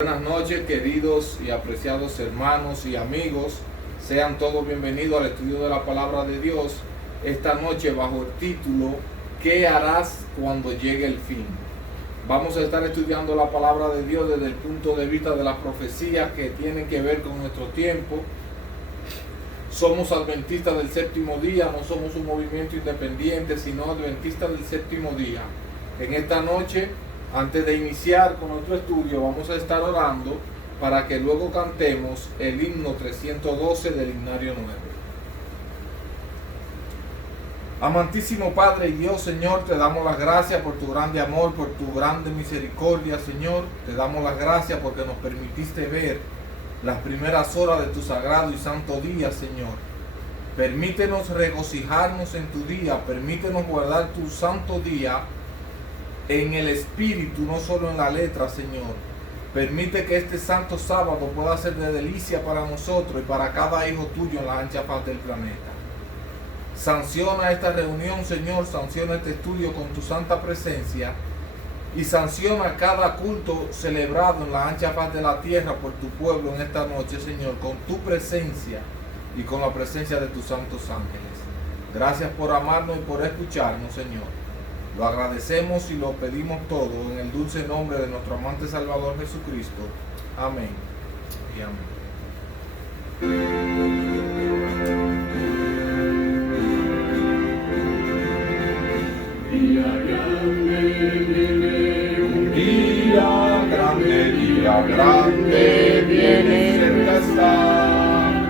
Buenas noches, queridos y apreciados hermanos y amigos. Sean todos bienvenidos al estudio de la palabra de Dios. Esta noche bajo el título ¿Qué harás cuando llegue el fin? Vamos a estar estudiando la palabra de Dios desde el punto de vista de las profecías que tienen que ver con nuestro tiempo. Somos adventistas del séptimo día, no somos un movimiento independiente, sino adventistas del séptimo día. En esta noche, antes de iniciar con nuestro estudio, vamos a estar orando para que luego cantemos el himno 312 del himnario 9. Amantísimo Padre y Dios, Señor, te damos las gracias por tu grande amor, por tu grande misericordia, Señor. Te damos las gracias porque nos permitiste ver las primeras horas de tu sagrado y santo día, Señor. Permítenos regocijarnos en tu día, permítenos guardar tu santo día en el espíritu, no solo en la letra, Señor. Permite que este santo sábado pueda ser de delicia para nosotros y para cada hijo tuyo en la ancha faz del planeta. Sanciona esta reunión, Señor, sanciona este estudio con tu santa presencia y sanciona cada culto celebrado en la ancha faz de la tierra por tu pueblo en esta noche, Señor, con tu presencia y con la presencia de tus santos ángeles. Gracias por amarnos y por escucharnos, Señor. Lo agradecemos y lo pedimos todo en el dulce nombre de nuestro amante Salvador Jesucristo. Amén y amén. Día grande viene, cerca está,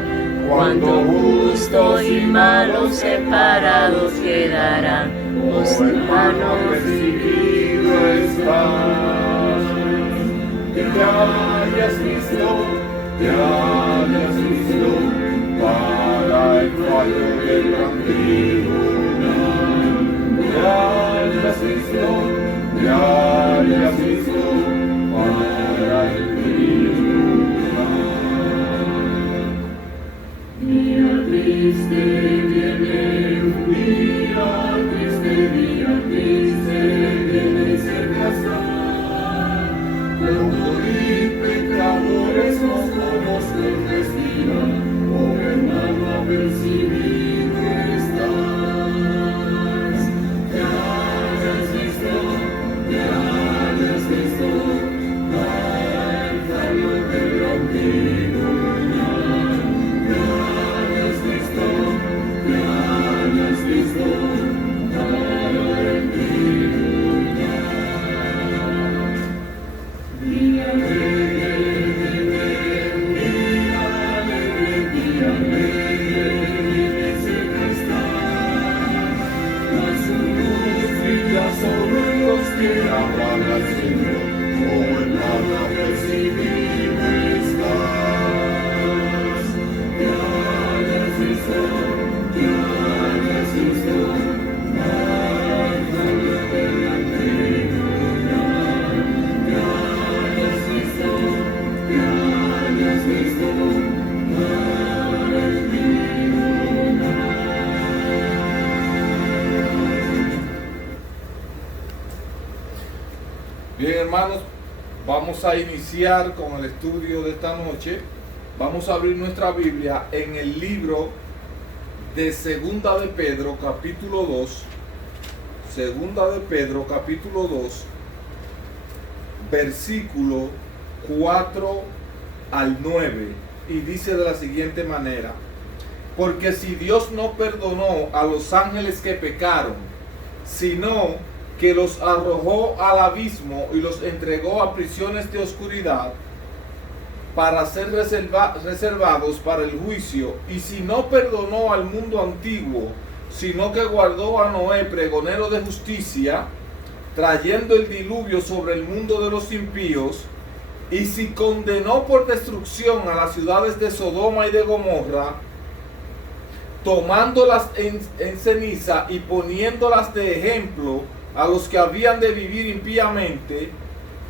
cuando justos y malos separados quedarán, oh hermano recibido estás. Que te hayas visto para el fallo del gran tribunal. Te hayas visto para el tribunal. Día triste viene, un día triste viene, cerca está. Loco y pecadores no conozco respiran, oh hermano apercibido estás. Te hayas visto para el fallo del gran tribunal. Te hayas visto para el tribunal. Día alegre, cerca está. Su luz brilla sobre los que aman al Señor, oh hermano recibido estás. Te hayas visto para el fallo del gran tribunal. Te hayas visto para el tribunal. Bien, hermanos, vamos a iniciar con el estudio de esta noche. Vamos a abrir nuestra Biblia en el libro de Segunda de Pedro, capítulo 2. Segunda de Pedro, capítulo 2, versículo 4 al 9. Y dice de la siguiente manera: porque si Dios no perdonó a los ángeles que pecaron, sino que los arrojó al abismo y los entregó a prisiones de oscuridad para ser reservados para el juicio, y si no perdonó al mundo antiguo, sino que guardó a Noé, pregonero de justicia, trayendo el diluvio sobre el mundo de los impíos, y si condenó por destrucción a las ciudades de Sodoma y de Gomorra, tomándolas en ceniza y poniéndolas de ejemplo a los que habían de vivir impíamente,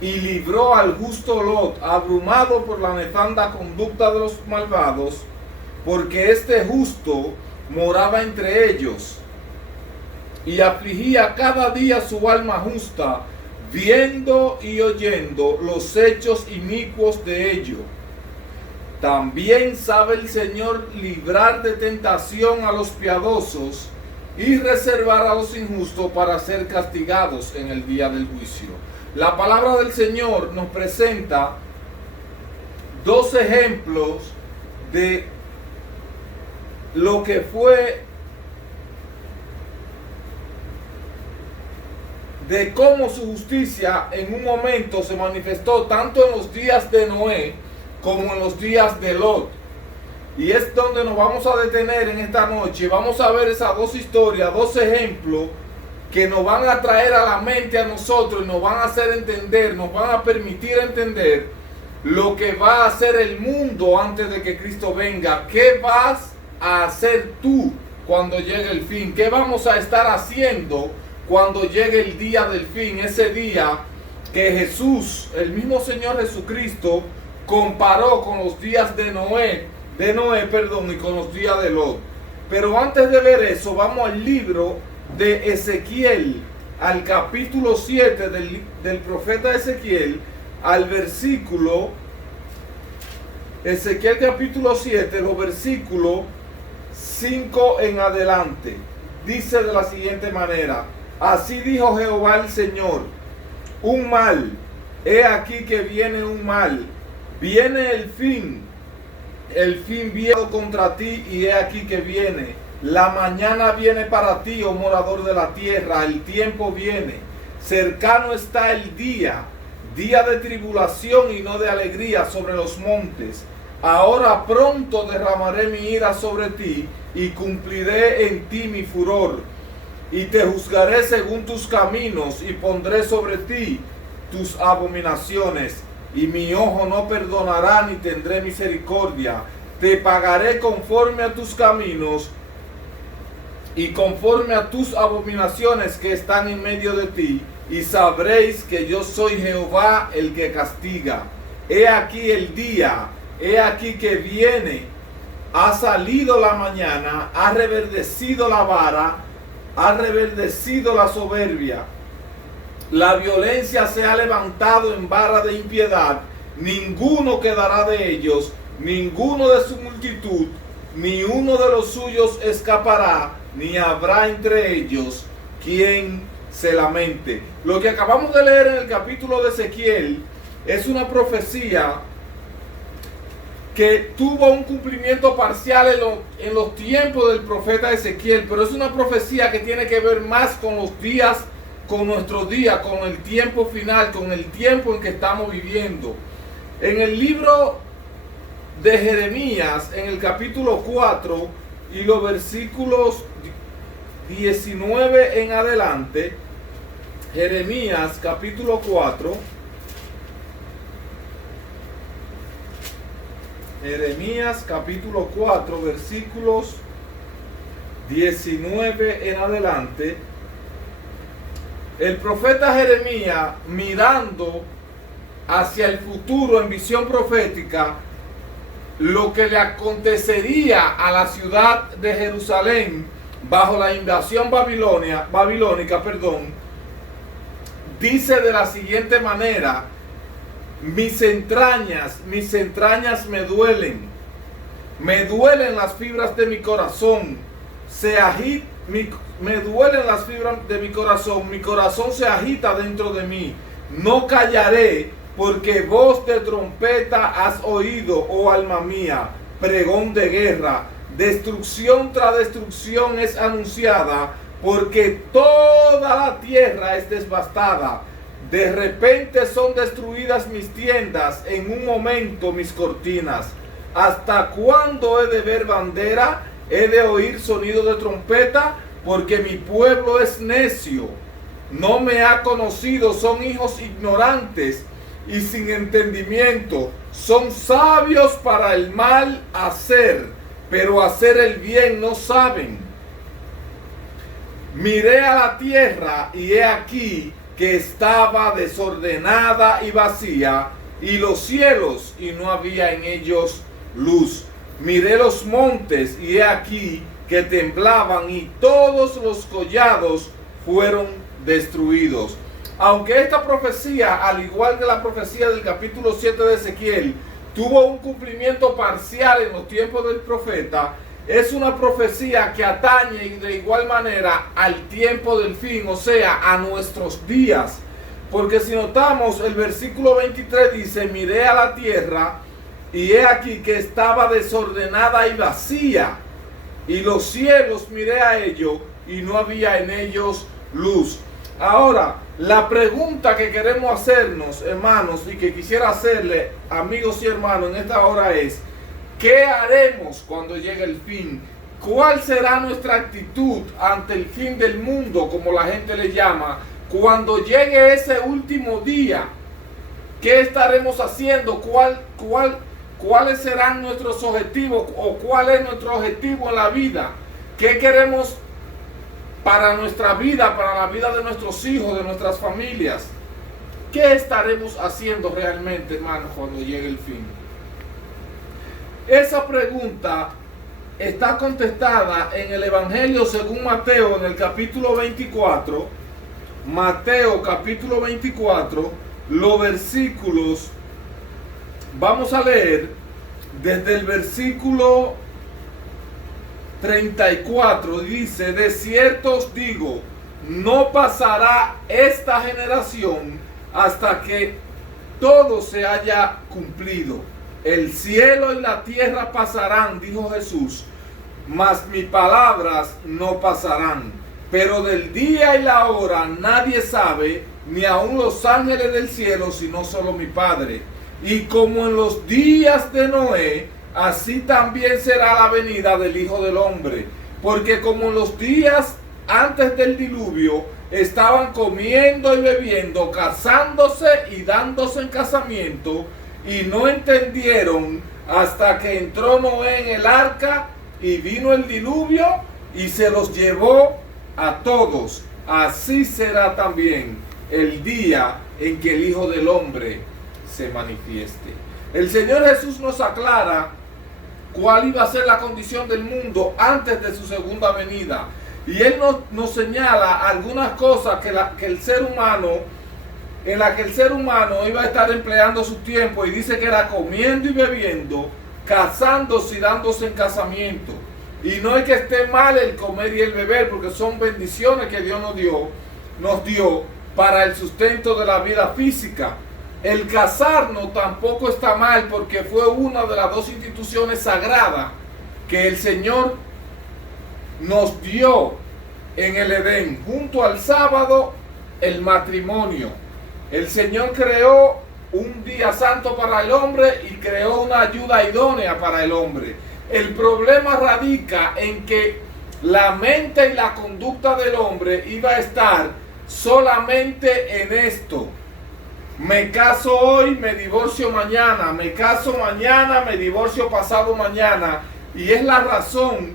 y libró al justo Lot, abrumado por la nefanda conducta de los malvados, porque este justo moraba entre ellos, y afligía cada día su alma justa, viendo y oyendo los hechos inicuos de ellos. También sabe el Señor librar de tentación a los piadosos y reservar a los injustos para ser castigados en el día del juicio. La palabra del Señor nos presenta dos ejemplos de lo que fue, de cómo su justicia en un momento se manifestó tanto en los días de Noé como en los días de Lot. Y es donde nos vamos a detener en esta noche. Vamos a ver esas dos historias, dos ejemplos que nos van a traer a la mente a nosotros y nos van a hacer entender, nos van a permitir entender lo que va a hacer el mundo antes de que Cristo venga. ¿Qué vas a hacer tú cuando llegue el fin? ¿Qué vamos a estar haciendo cuando llegue el día del fin? Ese día que Jesús, el mismo Señor Jesucristo, comparó con los días de Noé, y con los días de Lot. Pero antes de ver eso, vamos al libro de Ezequiel, al capítulo 7 del profeta Ezequiel, al versículo, Ezequiel capítulo 7, los versículos 5 en adelante. Dice de la siguiente manera: así dijo Jehová el Señor, un mal, he aquí que viene un mal, viene el fin viene contra ti, y he aquí que viene. La mañana viene para ti, oh morador de la tierra, el tiempo viene, cercano está el día de tribulación y no de alegría sobre los montes. Ahora pronto derramaré mi ira sobre ti, y cumpliré en ti mi furor, y te juzgaré según tus caminos, y pondré sobre ti tus abominaciones. Y mi ojo no perdonará ni tendré misericordia. Te pagaré conforme a tus caminos y conforme a tus abominaciones que están en medio de ti. Y sabréis que yo soy Jehová el que castiga. He aquí el día, he aquí que viene. Ha salido la mañana, ha reverdecido la vara, ha reverdecido la soberbia. La violencia se ha levantado en vara de impiedad, ninguno quedará de ellos, ninguno de su multitud, ni uno de los suyos escapará, ni habrá entre ellos quien se lamente. Lo que acabamos de leer en el capítulo de Ezequiel es una profecía que tuvo un cumplimiento parcial en los tiempos del profeta Ezequiel, pero es una profecía que tiene que ver más con los días, con nuestro día, con el tiempo final, con el tiempo en que estamos viviendo. En el libro de Jeremías, en el capítulo 4 y los versículos 19 en adelante, Jeremías capítulo 4, Jeremías capítulo 4, versículos 19 en adelante. El profeta Jeremías, mirando hacia el futuro en visión profética, lo que le acontecería a la ciudad de Jerusalén bajo la invasión babilónica, dice de la siguiente manera: mis entrañas me duelen las fibras de mi corazón, me duelen las fibras de mi corazón se agita dentro de mí. No callaré, porque voz de trompeta has oído, oh alma mía, pregón de guerra. Destrucción tras destrucción es anunciada, porque toda la tierra es devastada. De repente son destruidas mis tiendas, en un momento mis cortinas. ¿Hasta cuándo he de ver bandera? ¿He de oír sonido de trompeta? Porque mi pueblo es necio, no me ha conocido, son hijos ignorantes y sin entendimiento, son sabios para el mal hacer, pero hacer el bien no saben. Miré a la tierra y he aquí que estaba desordenada y vacía, y los cielos, y no había en ellos luz. Miré los montes y he aquí que temblaban, y todos los collados fueron destruidos. aunque esta profecía, al igual que la profecía del capítulo 7 de Ezequiel, tuvo un cumplimiento parcial en los tiempos del profeta, es una profecía que atañe de igual manera al tiempo del fin, o sea, a nuestros días. Porque si notamos, el versículo 23 dice: miré a la tierra y he aquí que estaba desordenada y vacía, y los cielos miré a ellos y no había en ellos luz. Ahora, la pregunta que queremos hacernos, hermanos, y que quisiera hacerle, amigos y hermanos, en esta hora es: ¿qué haremos cuando llegue el fin? ¿Cuál será nuestra actitud ante el fin del mundo, como la gente le llama? Cuando llegue ese último día, ¿qué estaremos haciendo? ¿Cuáles serán nuestros objetivos? ¿O cuál es nuestro objetivo en la vida? ¿Qué queremos para nuestra vida, para la vida de nuestros hijos, de nuestras familias? ¿Qué estaremos haciendo realmente, hermanos, cuando llegue el fin? Esa pregunta está contestada en el Evangelio según Mateo, en el capítulo 24. Mateo capítulo 24, los versículos, vamos a leer desde el versículo 34, dice: de cierto os digo, no pasará esta generación hasta que todo se haya cumplido. El cielo y la tierra pasarán, dijo Jesús, mas mis palabras no pasarán. Pero del día y la hora nadie sabe, ni aun los ángeles del cielo, sino solo mi Padre. Y como en los días de Noé, así también será la venida del Hijo del Hombre. Porque como en los días antes del diluvio, estaban comiendo y bebiendo, casándose y dándose en casamiento, y no entendieron hasta que entró Noé en el arca, y vino el diluvio, y se los llevó a todos. Así será también el día en que el Hijo del Hombre se manifieste. El Señor Jesús nos aclara cuál iba a ser la condición del mundo antes de su segunda venida. Y Él nos señala algunas cosas en las que el ser humano iba a estar empleando su tiempo, y dice que era comiendo y bebiendo, casándose y dándose en casamiento. Y no es que esté mal el comer y el beber, porque son bendiciones que Dios nos dio para el sustento de la vida física. El casarnos tampoco está mal, porque fue una de las dos instituciones sagradas que el Señor nos dio en el Edén. Junto al sábado, el matrimonio. El Señor creó un día santo para el hombre y creó una ayuda idónea para el hombre. El problema radica en que la mente y la conducta del hombre iba a estar solamente en esto: me caso hoy, me divorcio mañana, me caso mañana, me divorcio pasado mañana. Y es la razón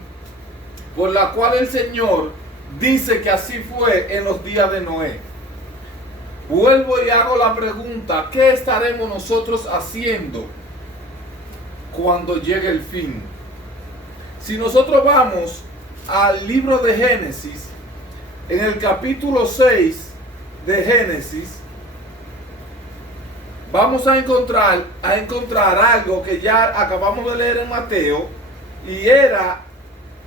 por la cual el Señor dice que así fue en los días de Noé. Vuelvo y hago la pregunta: ¿qué estaremos nosotros haciendo cuando llegue el fin? Si nosotros vamos al libro de Génesis, en el capítulo 6 de Génesis, vamos a encontrar algo que ya acabamos de leer en Mateo, y era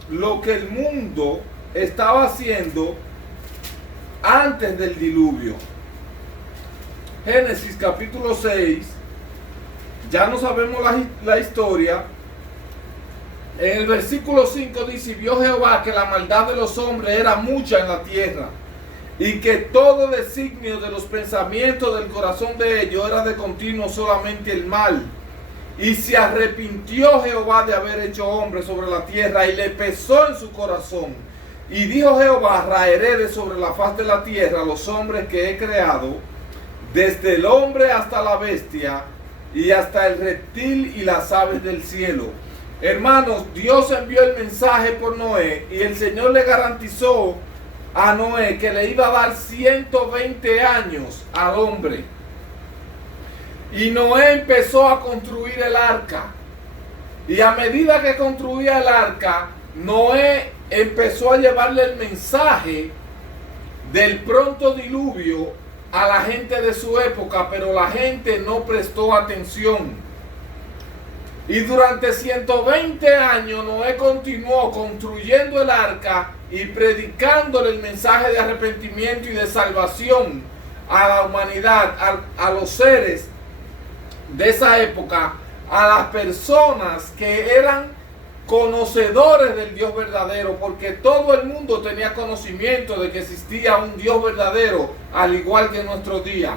lo que el mundo estaba haciendo antes del diluvio. Génesis capítulo 6, ya no sabemos la historia. En el versículo 5 dice: vio Jehová que la maldad de los hombres era mucha en la tierra, y que todo designio de los pensamientos del corazón de ellos era de continuo solamente el mal. Y se arrepintió Jehová de haber hecho hombre sobre la tierra, y le pesó en su corazón. Y dijo Jehová: raeré de sobre la faz de la tierra los hombres que he creado, desde el hombre hasta la bestia, y hasta el reptil y las aves del cielo. Hermanos, Dios envió el mensaje por Noé, y el Señor le garantizó a Noé que le iba a dar 120 años al hombre. Y Noé empezó a construir el arca. Y a medida que construía el arca, Noé empezó a llevarle el mensaje del pronto diluvio a la gente de su época, pero la gente no prestó atención. Y durante 120 años Noé continuó construyendo el arca y predicándole el mensaje de arrepentimiento y de salvación a la humanidad, a los seres de esa época, a las personas que eran conocedores del Dios verdadero, porque todo el mundo tenía conocimiento de que existía un Dios verdadero, al igual que en nuestro día.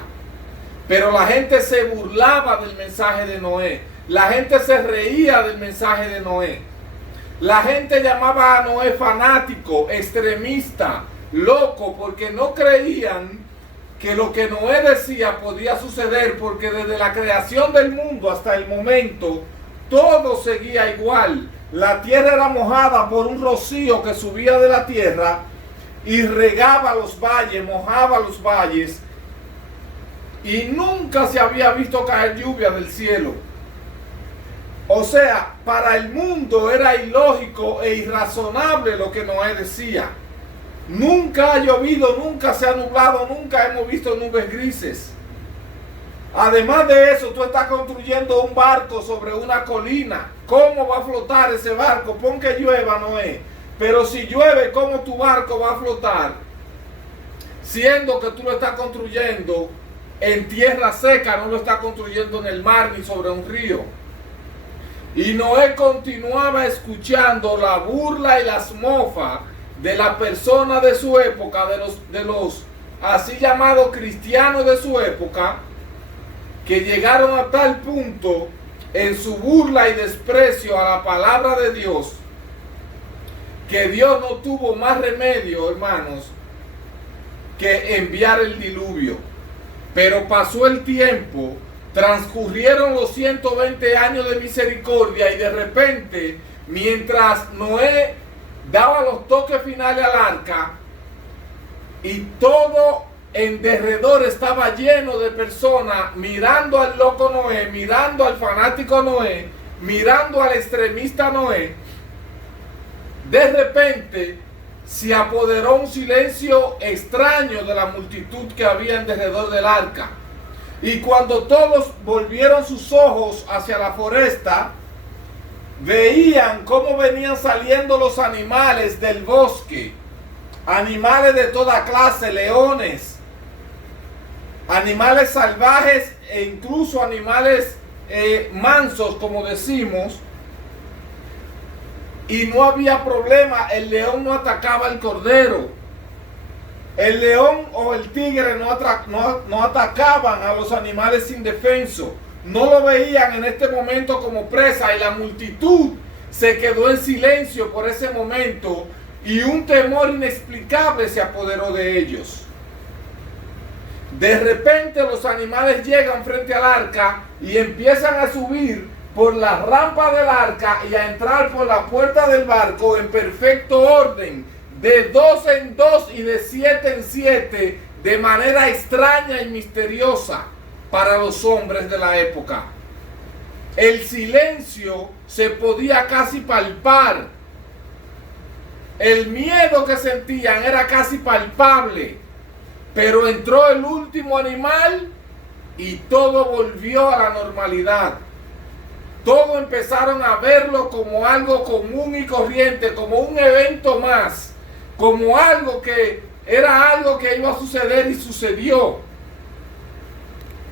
Pero la gente se burlaba del mensaje de Noé, la gente se reía del mensaje de Noé, la gente llamaba a Noé fanático, extremista, loco, porque no creían que lo que Noé decía podía suceder, porque desde la creación del mundo hasta el momento todo seguía igual. La tierra era mojada por un rocío que subía de la tierra y regaba los valles, mojaba los valles, y nunca se había visto caer lluvia del cielo. O sea, para el mundo era ilógico e irrazonable lo que Noé decía. Nunca ha llovido, nunca se ha nublado, nunca hemos visto nubes grises. Además de eso, tú estás construyendo un barco sobre una colina. ¿Cómo va a flotar ese barco? Pon que llueva, Noé. Pero si llueve, ¿cómo tu barco va a flotar? Siendo que tú lo estás construyendo en tierra seca, no lo estás construyendo en el mar ni sobre un río. Y Noé continuaba escuchando la burla y las mofas de la persona de su época, de los así llamados cristianos de su época, que llegaron a tal punto en su burla y desprecio a la palabra de Dios, que Dios no tuvo más remedio, hermanos, que enviar el diluvio. Pero pasó el tiempo, transcurrieron los 120 años de misericordia, y de repente, mientras Noé daba los toques finales al arca, y todo en derredor estaba lleno de personas mirando al loco Noé, mirando al fanático Noé, mirando al extremista Noé, de repente se apoderó un silencio extraño de la multitud que había en derredor del arca. Y cuando todos volvieron sus ojos hacia la foresta, veían cómo venían saliendo los animales del bosque, animales de toda clase, leones, animales salvajes e incluso animales mansos, como decimos. Y no había problema, el león no atacaba al cordero. El león o el tigre no atacaban a los animales indefensos. No lo veían en este momento como presa, y la multitud se quedó en silencio por ese momento, y un temor inexplicable se apoderó de ellos. De repente los animales llegan frente al arca y empiezan a subir por la rampa del arca y a entrar por la puerta del barco en perfecto orden, de 2 en 2 y de 7 en 7, de manera extraña y misteriosa para los hombres de la época. El silencio se podía casi palpar. El miedo que sentían era casi palpable. Pero entró el último animal y todo volvió a la normalidad. Todos empezaron a verlo como algo común y corriente, como un evento más, como algo que era algo que iba a suceder y sucedió.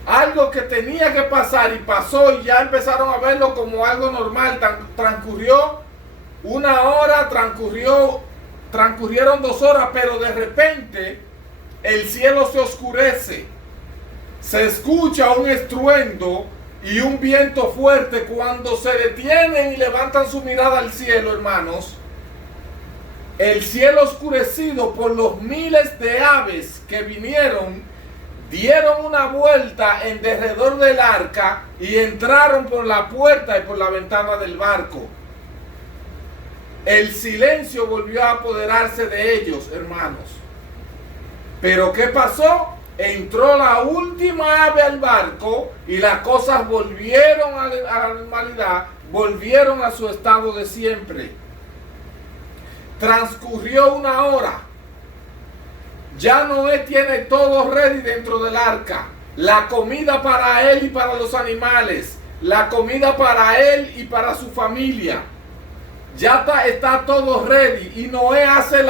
Algo que tenía que pasar y pasó, y ya empezaron a verlo como algo normal. Transcurrió 1 hora, transcurrieron 2 horas, pero de repente el cielo se oscurece. Se escucha un estruendo y un viento fuerte. Cuando se detienen y levantan su mirada al cielo, hermanos, el cielo oscurecido por los miles de aves que vinieron, dieron una vuelta en derredor del arca y entraron por la puerta y por la ventana del barco. El silencio volvió a apoderarse de ellos, hermanos. Pero ¿qué pasó? Entró la última ave al barco y las cosas volvieron a la normalidad, volvieron a su estado de siempre. Transcurrió 1 hora. Ya Noé tiene todo ready dentro del arca. La comida para él y para los animales. La comida para él y para su familia. Ya está todo ready. Y Noé hace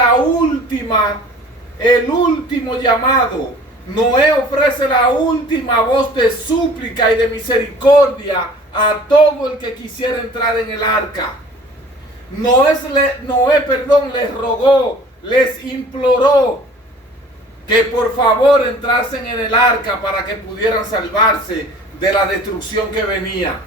el último llamado. Noé ofrece la última voz de súplica y de misericordia a todo el que quisiera entrar en el arca. Noé les rogó, les imploró que por favor entrasen en el arca para que pudieran salvarse de la destrucción que venía.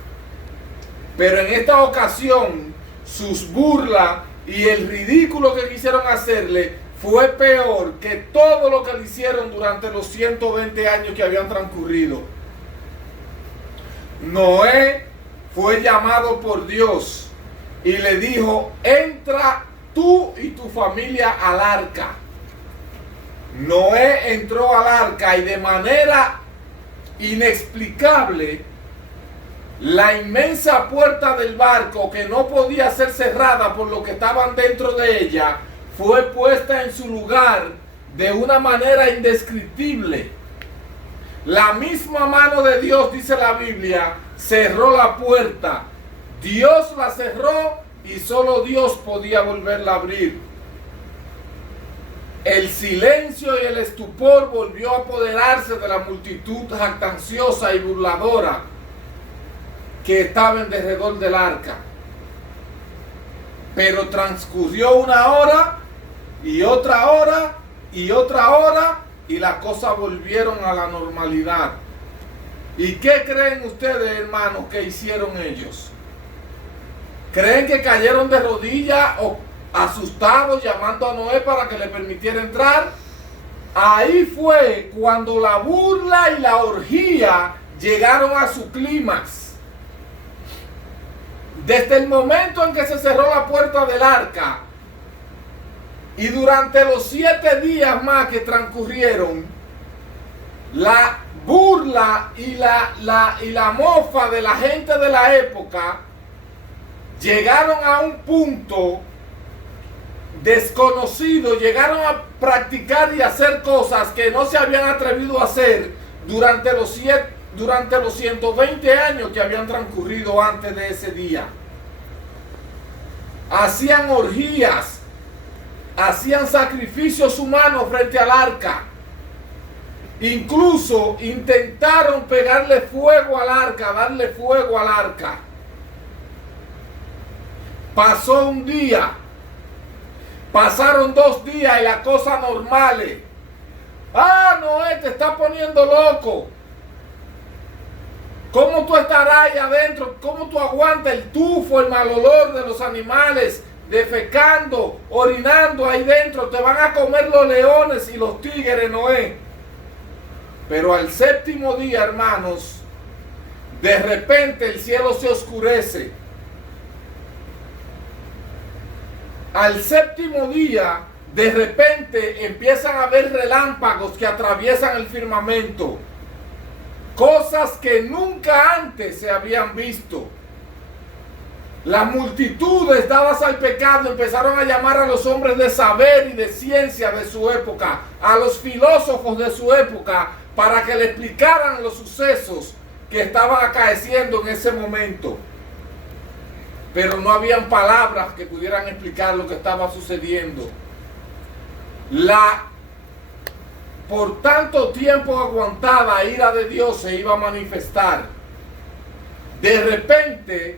Pero en esta ocasión, sus burlas y el ridículo que quisieron hacerle fue peor que todo lo que le hicieron durante los 120 años que habían transcurrido. Noé fue llamado por Dios y le dijo: entra tú y tu familia al arca. Noé entró al arca y de manera inexplicable, la inmensa puerta del barco, que no podía ser cerrada por lo que estaban dentro de ella, fue puesta en su lugar de una manera indescriptible. La misma mano de Dios, dice la Biblia, cerró la puerta. Dios la cerró y solo Dios podía volverla a abrir. El silencio y el estupor volvió a apoderarse de la multitud jactanciosa y burladora que estaba en derredor del arca. Pero transcurrió una hora y otra hora y otra hora y las cosas volvieron a la normalidad. ¿Y qué creen ustedes, hermanos, que hicieron ellos? ¿Creen que cayeron de rodillas o asustados llamando a Noé para que le permitiera entrar? Ahí fue cuando la burla y la orgía llegaron a su clímax. Desde el momento en que se cerró la puerta del arca y durante los 7 días más que transcurrieron, la burla y la mofa de la gente de la época llegaron a un punto desconocido, llegaron a practicar y hacer cosas que no se habían atrevido a hacer durante los 120 años que habían transcurrido antes de ese día. Hacían orgías, hacían sacrificios humanos frente al arca. Incluso intentaron pegarle fuego al arca, darle fuego al arca. Pasó un día, pasaron 2 días y la cosa normales. Ah, Noé, te está poniendo loco. ¿Cómo tú estarás ahí adentro? ¿Cómo tú aguantas el tufo, el mal olor de los animales defecando, orinando ahí dentro? Te van a comer los leones y los tigres, Noé. Pero al 7º día, hermanos, de repente el cielo se oscurece. Al 7º día, de repente empiezan a haber relámpagos que atraviesan el firmamento. Cosas que nunca antes se habían visto. Las multitudes dadas al pecado empezaron a llamar a los hombres de saber y de ciencia de su época, a los filósofos de su época, para que le explicaran los sucesos que estaban acaeciendo en ese momento. Pero no habían palabras que pudieran explicar lo que estaba sucediendo. La por tanto tiempo aguantada ira de Dios se iba a manifestar. De repente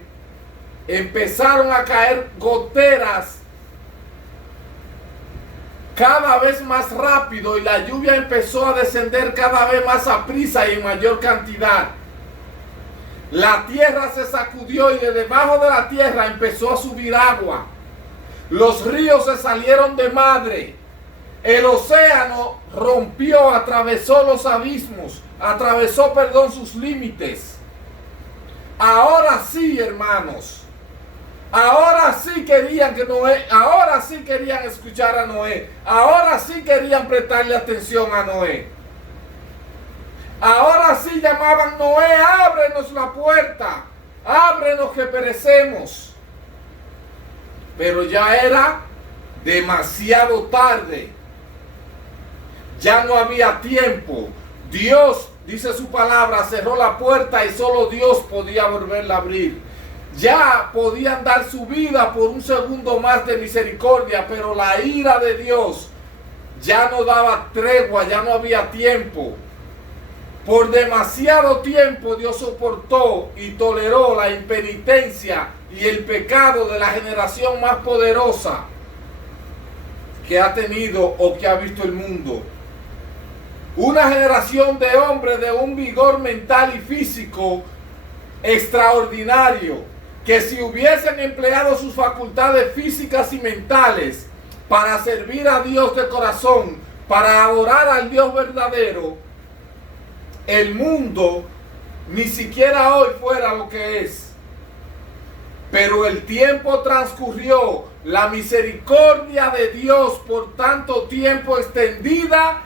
empezaron a caer goteras cada vez más rápido y la lluvia empezó a descender cada vez más a prisa y en mayor cantidad. La tierra se sacudió y de debajo de la tierra empezó a subir agua. Los ríos se salieron de madre. El océano rompió, atravesó los abismos, atravesó, sus límites. Ahora sí, hermanos, ahora sí querían que Noé, ahora sí querían escuchar a Noé, ahora sí querían prestarle atención a Noé. Ahora sí llamaban: Noé, ábrenos la puerta, ábrenos que perecemos. Pero ya era demasiado tarde. Ya no había tiempo. Dios, dice su palabra, cerró la puerta y solo Dios podía volverla a abrir. Ya podían dar su vida por un segundo más de misericordia, pero la ira de Dios ya no daba tregua, ya no había tiempo. Por demasiado tiempo Dios soportó y toleró la impenitencia y el pecado de la generación más poderosa que ha tenido o que ha visto el mundo. Una generación de hombres de un vigor mental y físico extraordinario, que si hubiesen empleado sus facultades físicas y mentales para servir a Dios de corazón, para adorar al Dios verdadero, el mundo ni siquiera hoy fuera lo que es. Pero el tiempo transcurrió, la misericordia de Dios por tanto tiempo extendida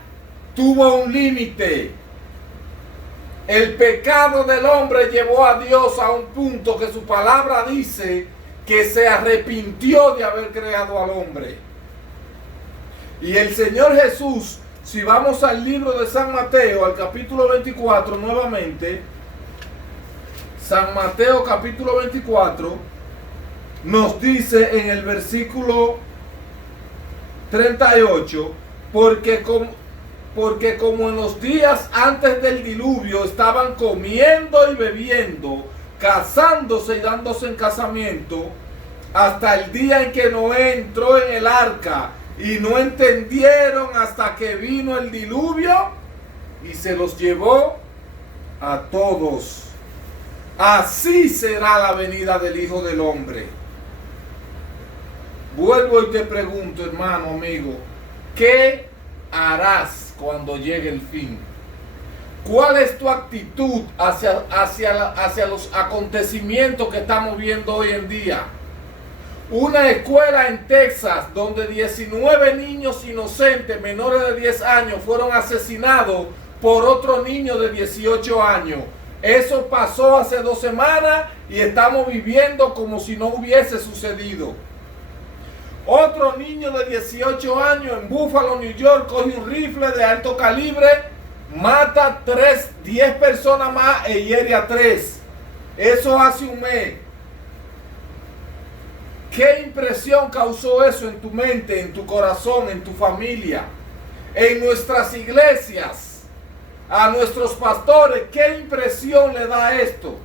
tuvo un límite. El pecado del hombre llevó a Dios a un punto que su palabra dice que se arrepintió de haber creado al hombre. Y el Señor Jesús, si vamos al libro de San Mateo, al capítulo 24 nuevamente, San Mateo capítulo 24, nos dice en el versículo 38, porque como en los días antes del diluvio estaban comiendo y bebiendo, casándose y dándose en casamiento, hasta el día en que Noé entró en el arca, y no entendieron hasta que vino el diluvio y se los llevó a todos. Así será la venida del Hijo del Hombre. Vuelvo y te pregunto, hermano, amigo, ¿qué harás cuando llegue el fin? ¿Cuál es tu actitud hacia los acontecimientos que estamos viendo hoy en día? Una escuela en Texas donde 19 niños inocentes menores de 10 años fueron asesinados por otro niño de 18 años. Eso pasó hace 2 semanas y estamos viviendo como si no hubiese sucedido. Otro niño de 18 años en Buffalo, New York, coge un rifle de alto calibre, mata 10 personas más e hiere a 3. Eso hace un mes. ¿Qué impresión causó eso en tu mente, en tu corazón, en tu familia, en nuestras iglesias, a nuestros pastores? ¿Qué impresión le da esto?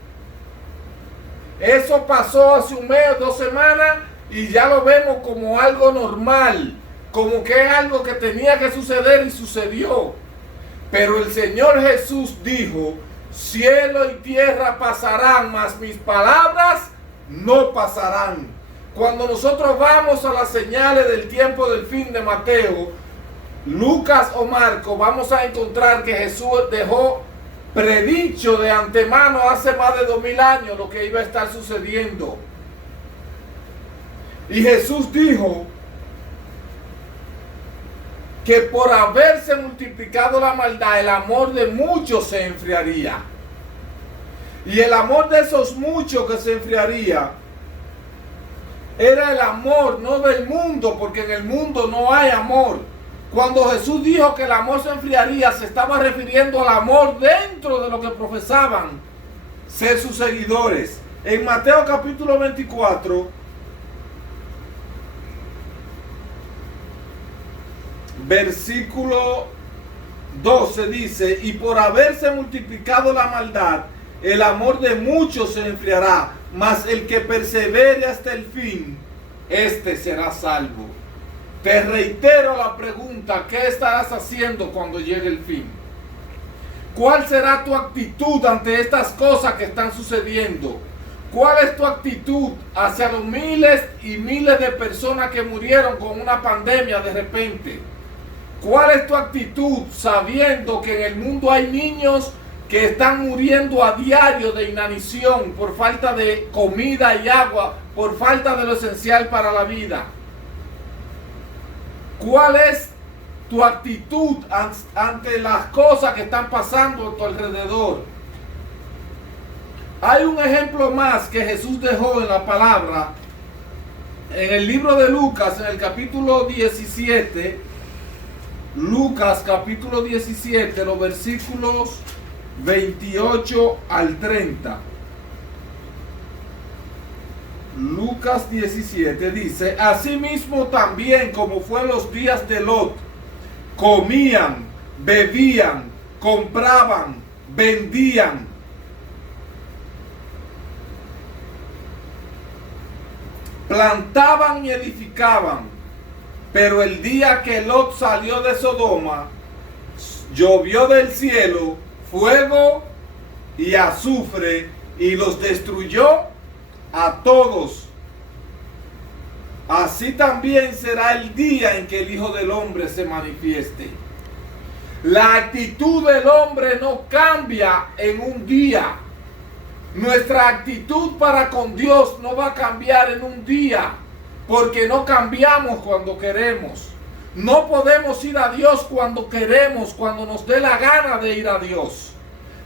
Eso pasó hace un mes, 2 semanas y ya lo vemos como algo normal, como que es algo que tenía que suceder y sucedió. Pero el Señor Jesús dijo: cielo y tierra pasarán, mas mis palabras no pasarán. Cuando nosotros vamos a las señales del tiempo del fin de Mateo, Lucas o Marcos, vamos a encontrar que Jesús dejó predicho de antemano hace más de 2000 años lo que iba a estar sucediendo. Y Jesús dijo que por haberse multiplicado la maldad, el amor de muchos se enfriaría. Y el amor de esos muchos que se enfriaría era el amor no del mundo, porque en el mundo no hay amor. Cuando Jesús dijo que el amor se enfriaría, se estaba refiriendo al amor dentro de lo que profesaban ser sus seguidores. En Mateo capítulo 24, versículo 12 dice: y por haberse multiplicado la maldad, el amor de muchos se enfriará, mas el que persevere hasta el fin, este será salvo. Te reitero la pregunta: ¿qué estarás haciendo cuando llegue el fin? ¿Cuál será tu actitud ante estas cosas que están sucediendo? ¿Cuál es tu actitud hacia los miles y miles de personas que murieron con una pandemia de repente? ¿Cuál es tu actitud sabiendo que en el mundo hay niños que están muriendo a diario de inanición por falta de comida y agua, por falta de lo esencial para la vida? ¿Cuál es tu actitud ante las cosas que están pasando a tu alrededor? Hay un ejemplo más que Jesús dejó en la palabra, en el libro de Lucas, en el capítulo 17, Lucas capítulo 17, los versículos 28 al 30. Lucas 17 dice: asimismo también como fue en los días de Lot, comían, bebían, compraban, vendían, plantaban y edificaban. Pero el día que Lot salió de Sodoma, llovió del cielo fuego y azufre y los destruyó a todos. Así también será el día en que el Hijo del Hombre se manifieste. La actitud del hombre no cambia en un día. Nuestra actitud para con Dios no va a cambiar en un día, porque no cambiamos cuando queremos. No podemos ir a Dios cuando queremos, cuando nos dé la gana de ir a Dios.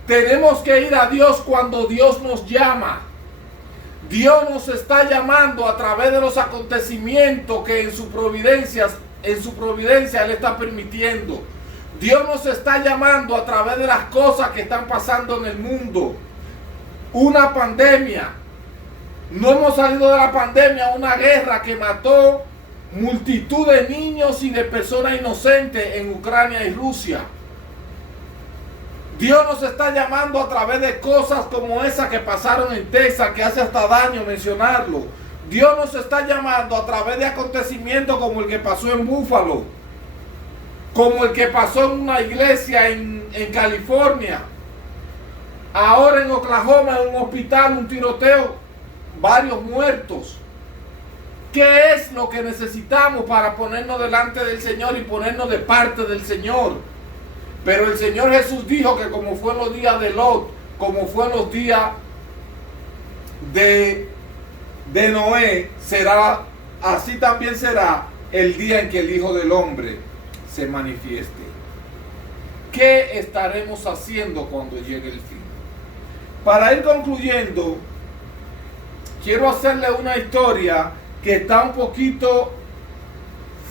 Tenemos que ir a Dios cuando Dios nos llama. Dios nos está llamando a través de los acontecimientos que en su providencia Él está permitiendo. Dios nos está llamando a través de las cosas que están pasando en el mundo. Una pandemia. No hemos salido de la pandemia, una guerra que mató multitud de niños y de personas inocentes en Ucrania y Rusia. Dios nos está llamando a través de cosas como esas que pasaron en Texas, que hace hasta daño mencionarlo. Dios nos está llamando a través de acontecimientos como el que pasó en Búfalo, como el que pasó en una iglesia en California, ahora en Oklahoma, en un hospital, un tiroteo, varios muertos. ¿Qué es lo que necesitamos para ponernos delante del Señor y ponernos de parte del Señor? Pero el Señor Jesús dijo que como fue en los días de Lot, como fue en los días de Noé, será, así también será el día en que el Hijo del Hombre se manifieste. ¿Qué estaremos haciendo cuando llegue el fin? Para ir concluyendo, quiero hacerle una historia que está un poquito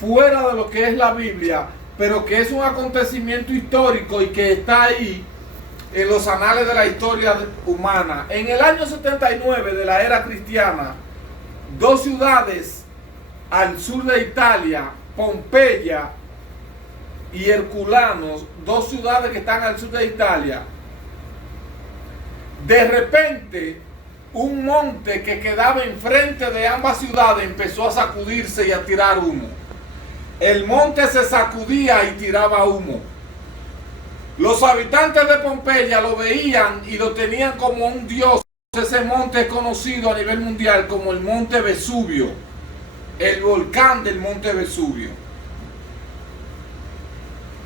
fuera de lo que es la Biblia, pero que es un acontecimiento histórico y que está ahí en los anales de la historia humana. En el año 79 de la era cristiana, dos ciudades al sur de Italia, Pompeya y Herculanos, dos ciudades que están al sur de Italia, de repente un monte que quedaba enfrente de ambas ciudades empezó a sacudirse y a tirar humo. El monte se sacudía y tiraba humo. Los habitantes de Pompeya lo veían y lo tenían como un dios. Ese monte es conocido a nivel mundial como el monte Vesubio, el volcán del monte Vesubio.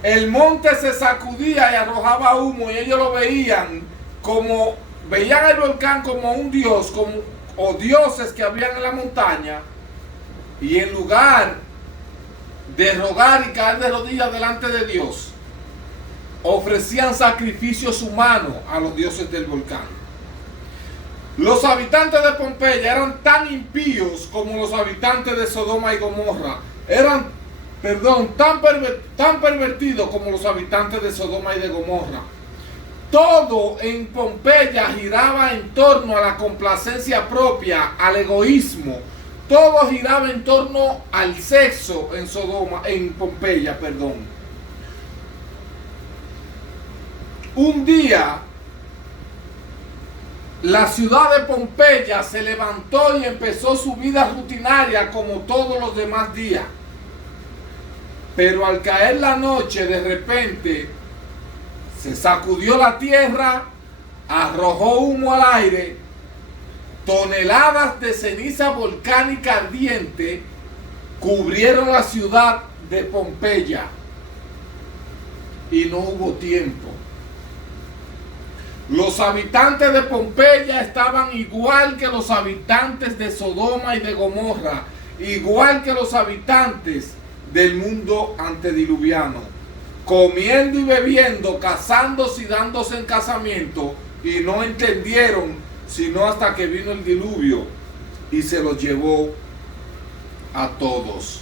El monte se sacudía y arrojaba humo y ellos lo veían como, veían el volcán como un dios, o dioses que habían en la montaña, y en lugar de rogar y caer de rodillas delante de Dios, ofrecían sacrificios humanos a los dioses del volcán. Los habitantes de Pompeya eran tan impíos como los habitantes de Sodoma y Gomorra. Eran, tan pervertidos como los habitantes de Sodoma y de Gomorra. Todo en Pompeya giraba en torno a la complacencia propia, al egoísmo. Todo giraba en torno al sexo en Pompeya. Un día, la ciudad de Pompeya se levantó y empezó su vida rutinaria como todos los demás días. Pero al caer la noche, de repente, se sacudió la tierra, arrojó humo al aire, toneladas de ceniza volcánica ardiente cubrieron la ciudad de Pompeya y no hubo tiempo. Los habitantes de Pompeya estaban igual que los habitantes de Sodoma y de Gomorra, igual que los habitantes del mundo antediluviano, comiendo y bebiendo, casándose y dándose en casamiento, y no entendieron sino hasta que vino el diluvio y se los llevó a todos.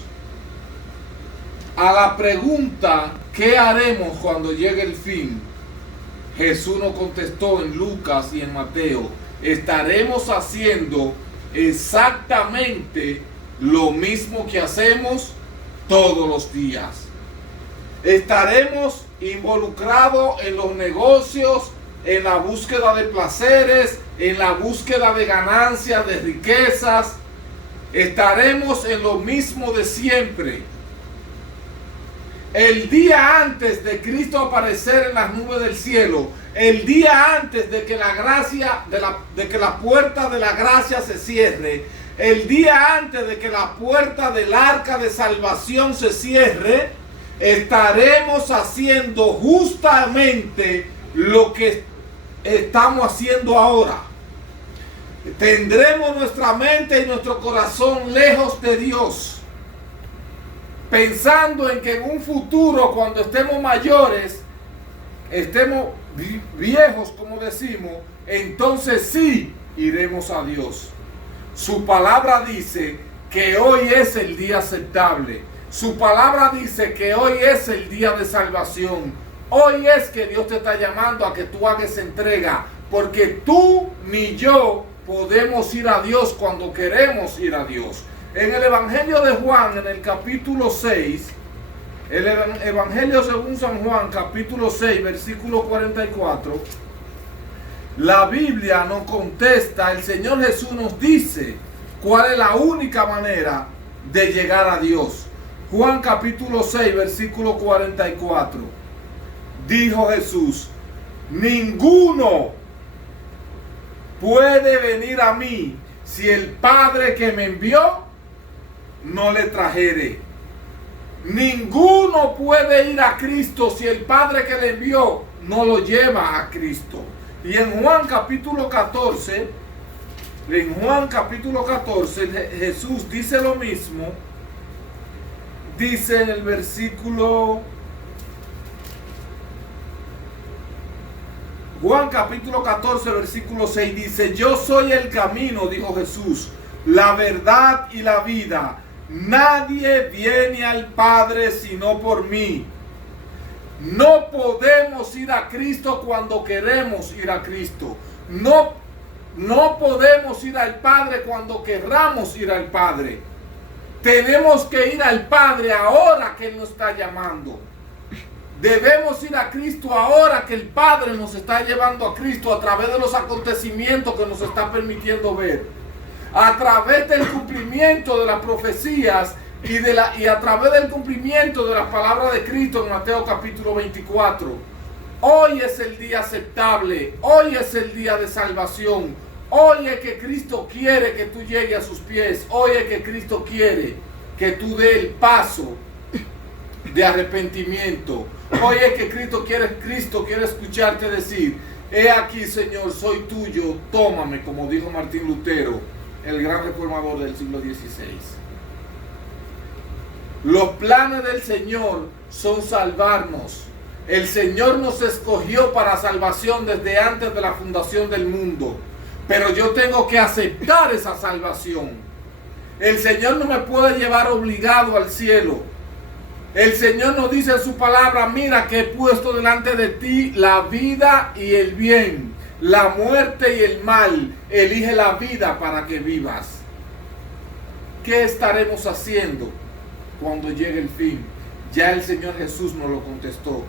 A la pregunta ¿qué haremos cuando llegue el fin? Jesús nos contestó en Lucas y en Mateo: estaremos haciendo exactamente lo mismo que hacemos todos los días. Estaremos involucrados en los negocios, en la búsqueda de placeres, en la búsqueda de ganancias, de riquezas. Estaremos en lo mismo de siempre. El día antes de Cristo aparecer en las nubes del cielo, el día antes de que la gracia, de que la puerta de la gracia se cierre, el día antes de que la puerta del arca de salvación se cierre, estaremos haciendo justamente lo que estamos haciendo ahora. Tendremos nuestra mente y nuestro corazón lejos de Dios, pensando en que en un futuro, cuando estemos mayores, estemos viejos, como decimos, entonces sí iremos a Dios. Su palabra dice que hoy es el día aceptable. Su palabra dice que hoy es el día de salvación. Hoy es que Dios te está llamando a que tú hagas entrega, porque tú ni yo podemos ir a Dios cuando queremos ir a Dios. En el Evangelio de Juan, en el capítulo 6, el Evangelio según San Juan, capítulo 6, versículo 44, la Biblia nos contesta, el Señor Jesús nos dice cuál es la única manera de llegar a Dios. Juan capítulo 6, versículo 44. Dijo Jesús: ninguno puede venir a mí si el Padre que me envió no le trajere. Ninguno puede ir a Cristo si el Padre que le envió no lo lleva a Cristo. Y en Juan capítulo 14, Jesús dice lo mismo. Dice en el versículo, Juan capítulo 14, versículo 6, dice: yo soy el camino, dijo Jesús, la verdad y la vida. Nadie viene al Padre sino por mí. No podemos ir a Cristo cuando queremos ir a Cristo. No podemos ir al Padre cuando querramos ir al Padre. Tenemos que ir al Padre ahora que Él nos está llamando. Debemos ir a Cristo ahora que el Padre nos está llevando a Cristo, a través de los acontecimientos que nos está permitiendo ver, a través del cumplimiento de las profecías y a través del cumplimiento de las palabras de Cristo en Mateo capítulo 24. Hoy es el día aceptable, hoy es el día de salvación, hoy es que Cristo quiere que tú llegues a sus pies, hoy es que Cristo quiere que tú des el paso de arrepentimiento. Hoy es que Cristo quiere escucharte decir: he aquí, Señor, soy tuyo, tómame, como dijo Martín Lutero, el gran reformador del siglo XVI. Los planes del Señor son salvarnos. El Señor nos escogió para salvación desde antes de la fundación del mundo. Pero yo tengo que aceptar esa salvación. El Señor no me puede llevar obligado al cielo. El Señor nos dice en su palabra: mira que he puesto delante de ti la vida y el bien, la muerte y el mal. Elige la vida para que vivas. ¿Qué estaremos haciendo cuando llegue el fin? Ya el Señor Jesús nos lo contestó.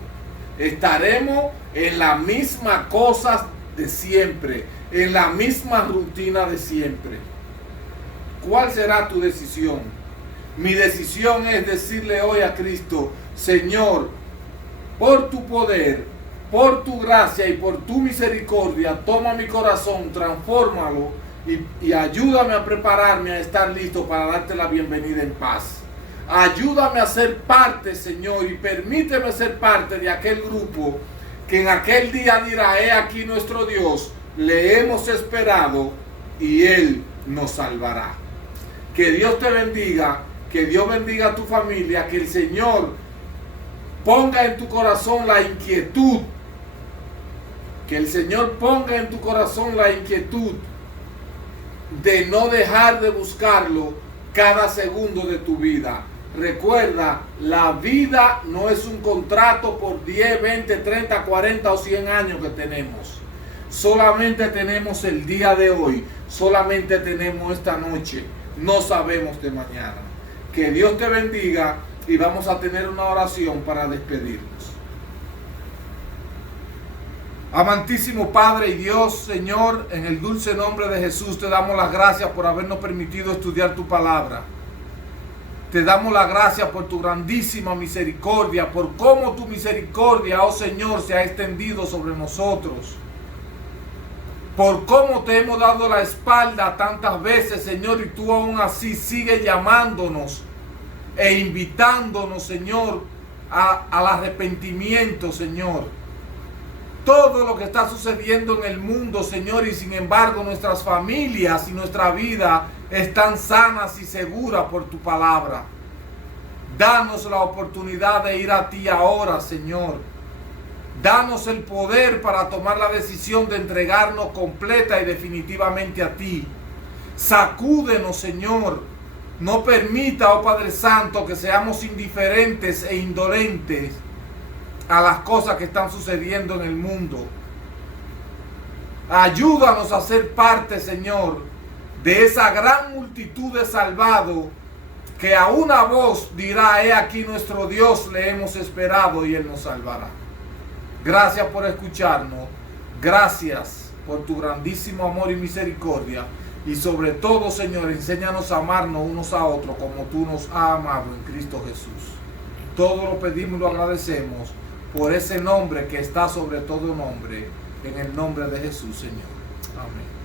Estaremos en la misma cosa de siempre, en la misma rutina de siempre. ¿Cuál será tu decisión? Mi decisión es decirle hoy a Cristo: Señor, por tu poder, por tu gracia y por tu misericordia, toma mi corazón, transfórmalo y ayúdame a prepararme a estar listo para darte la bienvenida en paz. Ayúdame a ser parte, Señor, y permíteme ser parte de aquel grupo que en aquel día dirá: he aquí nuestro Dios, le hemos esperado y Él nos salvará. Que Dios te bendiga, que Dios bendiga a tu familia, que el Señor ponga en tu corazón la inquietud, que el Señor ponga en tu corazón la inquietud de no dejar de buscarlo cada segundo de tu vida. Recuerda, la vida no es un contrato por 10, 20, 30, 40 o 100 años que tenemos. Solamente tenemos el día de hoy. Solamente tenemos esta noche. No sabemos de mañana. Que Dios te bendiga y vamos a tener una oración para despedirnos. Amantísimo Padre y Dios, Señor, en el dulce nombre de Jesús te damos las gracias por habernos permitido estudiar tu palabra. Te damos las gracias por tu grandísima misericordia, por cómo tu misericordia, oh Señor, se ha extendido sobre nosotros. Por cómo te hemos dado la espalda tantas veces, Señor, y tú aún así sigues llamándonos e invitándonos, Señor, al arrepentimiento, Señor. Todo lo que está sucediendo en el mundo, Señor, y sin embargo nuestras familias y nuestra vida están sanas y seguras por tu palabra. Danos la oportunidad de ir a ti ahora, Señor. Danos el poder para tomar la decisión de entregarnos completa y definitivamente a ti. Sacúdenos, Señor. No permita, oh Padre Santo, que seamos indiferentes e indolentes a las cosas que están sucediendo en el mundo. Ayúdanos a ser parte, Señor, de esa gran multitud de salvados que a una voz dirá: he aquí nuestro Dios, le hemos esperado y Él nos salvará. Gracias por escucharnos. Gracias por tu grandísimo amor y misericordia. Y sobre todo, Señor, enséñanos a amarnos unos a otros como tú nos has amado en Cristo Jesús. Todo lo pedimos y lo agradecemos por ese nombre que está sobre todo nombre, en el nombre de Jesús, Señor. Amén.